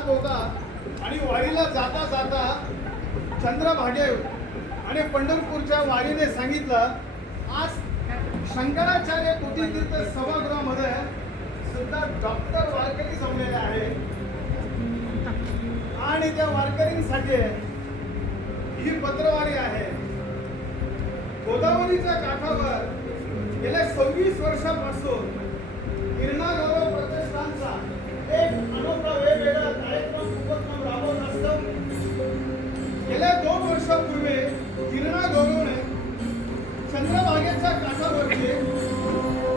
जात होता आणि वारीला जाता जाता चंद्रभागे आणि पंढरपूरच्या वारीने सांगितलं, आज शंकराचार्य कोटीतीर्थ सभागृहामध्ये सुद्धा डॉक्टर वारकरी जमलेले आहे आणि त्या वारकरींसाठी ही पत्रवारी आहे. गोदावरीच्या काठावर गेल्या 26 वर्षापासून गिरणा गौरव प्रतिष्ठानचा एक अनोखा वेगवेगळा कार्यक्रम उपक्रम राबवत असतो. गेल्या 2 वर्षापूर्वी गिरणा गौरवने चंद्रभागेच्या काठावरती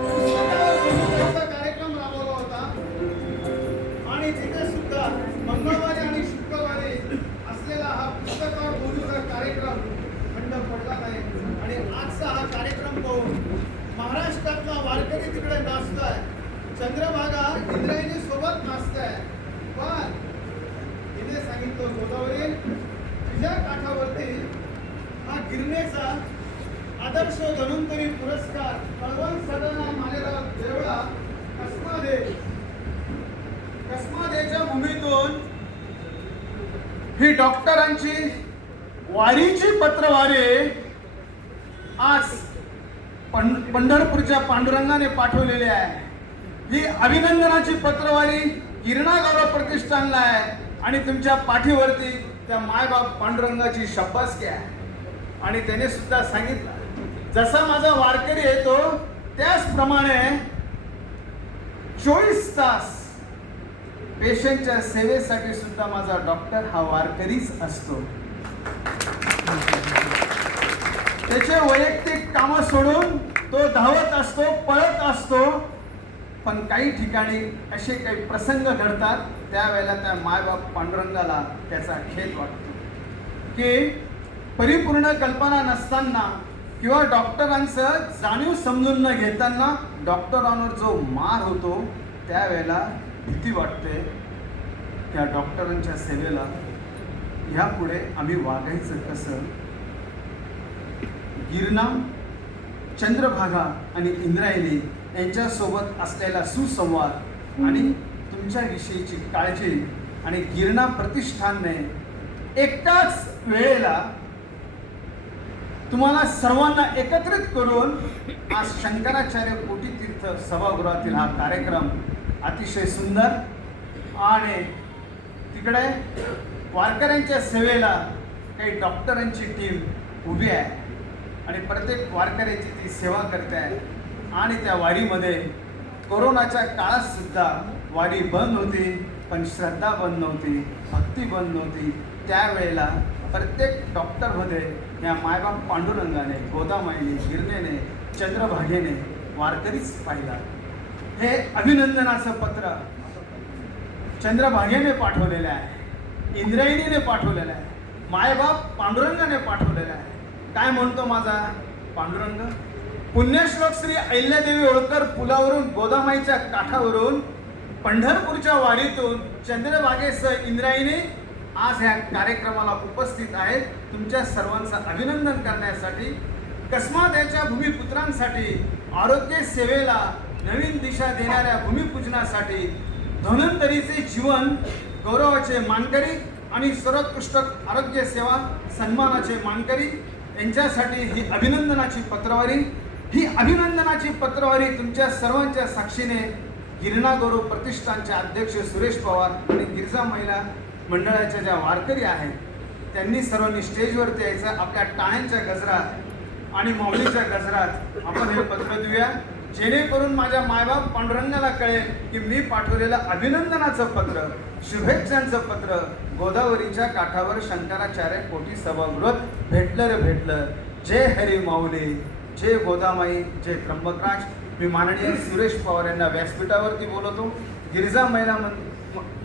पुस्तकावर कार्यक्रम राबवला होता आणि तिथे सुद्धा मंगळवारी आणि शुक्रवारी असलेला हा पुस्तकावर बोलूचा कार्यक्रम खंड पडला नाही आणि आजचा हा कार्यक्रम पाहून महाराष्ट्रातला वारकरी तिकडे नाचतोय, चंद्रभागा इंद्रायणी सोबत नाचताय. पण तिने सांगितलं, गोदावरी तुझ्या काठावरती हा गिरणेचा आदर्श धन्वंतरी पुरस्कार कळवण सदना मालेला देवळा कसमादेच्या भूमीतून ही डॉक्टरांची वारीची पत्रवारी आज पंढरपूरच्या पांडुरंगाने पाठवलेली आहे. ही अभिनंदनाची पत्रवारी गिरणा गौरव प्रतिष्ठानला आहे आणि तुमच्या पाठीवरती त्या मायबाप पांडुरंगाची शाबासकी आहे. आणि त्याने सुद्धा सांगितलं, जसा माझा वारकरी येतो त्याचप्रमाणे 24 तास पेशंटच्या सेवेसाठी सुद्धा माझा डॉक्टर हा वारकरीच असतो. त्याचे वैयक्तिक कामं सोडून तो धावत असतो, पळत असतो. पण काही ठिकाणी असे काही प्रसंग घडतात, त्यावेळेला त्या मायबाप पांडुरंगाला त्याचा खेद वाटतो की परिपूर्ण कल्पना नसताना किंवा डॉक्टरांचं जाणीव समजून न घेताना डॉक्टरांवर जो मार होतो त्यावेळेला भीती वाटते. त्या डॉक्टरांच्या सेवेला ह्यापुढे आम्ही वागायचं कसं. गिरणा, चंद्रभागा आणि इंद्रायणी यांच्यासोबत असलेला सुसंवाद आणि तुमच्याविषयीची काळजी आणि गिरणा प्रतिष्ठानने एकाच वेळेला तुम्हाला सर्वांना एकत्रित करून आज शंकराचार्य कोटीतीर्थ सभागृहातील हा कार्यक्रम अतिशय सुंदर आणि तिकडे वारकऱ्यांच्या सेवेला काही डॉक्टरांची टीम उभी आहे आणि प्रत्येक वारकऱ्याची ती सेवा करते आहे. आणि त्या वारीमध्ये कोरोनाच्या काळात सुद्धा वारी बंद होती, पण श्रद्धा बंद नव्हती, भक्ती बंद नव्हती. त्यावेळेला प्रत्येक डॉक्टरमध्ये या मायबाप पांडुरंगाने, गोदामाईने, गिरणेने, चंद्रभागेने वारकरीच पाहिला. हे अभिनंदनाचं पत्र चंद्रभागेने पाठवलेलं आहे, इंद्रायणीने पाठवलेलं आहे, मायबाप पांडुरंगाने पाठवलेलं आहे. काय म्हणतो माझा पांडुरंग? पुण्यश्लोक श्री अहिल्यादेवी होळकर पुलावरून गोदामाईच्या काठावरून पंढरपूरच्या वारीतून चंद्रभागेसह इंद्रायणी आज ह्या कार्यक्रमाला उपस्थित आहेत. तुमच्या सर्वांचं अभिनंदन करण्यासाठी, कसमादेच्या भूमिपुत्रांसाठी, आरोग्य सेवेला नवीन दिशा देणाऱ्या भूमिपूजनासाठी, धन्वंतरीचे जीवन गौरवाचे मानकरी आणि सर्वोत्कृष्ट आरोग्य सेवा सन्मानाचे मानकरी यांच्यासाठी ही अभिनंदनाची पत्रवारी. ही अभिनंदनाची पत्रवारी तुमच्या सर्वांच्या साक्षीने गिरणा गौरव प्रतिष्ठानचे अध्यक्ष सुरेश पवार आणि गिरजा महिला मंडळाच्या ज्या वारकरी आहेत त्यांनी सर्वांनी स्टेजवरती यायचं. आपल्या टाळ्यांच्या गजरात आणि माऊलीच्या गजरात आपण हे पत्र देऊया, जेणेकरून माझ्या मायबाप पांडुरंगाला कळेल की मी अभिनंदनाचं पत्र, शुभेच्छांचं पत्र गोदावरीच्या काठावर शंकराचार्य कोटी सभागृहात भेटलं रे भेटलं. जय हरी माऊली, जय गोदामाई, जय त्र्यंबकराज. मी माननीय सुरेश पवार यांना व्यासपीठावरती बोलवतो. गिरिजा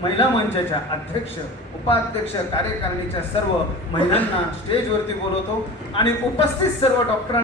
महिला मंचाच्या अध्यक्ष, उपाध्यक्ष, कार्यकारिणीच्या सर्व महिलांना स्टेजवरती बोलवतो आणि उपस्थित सर्व डॉक्टरांना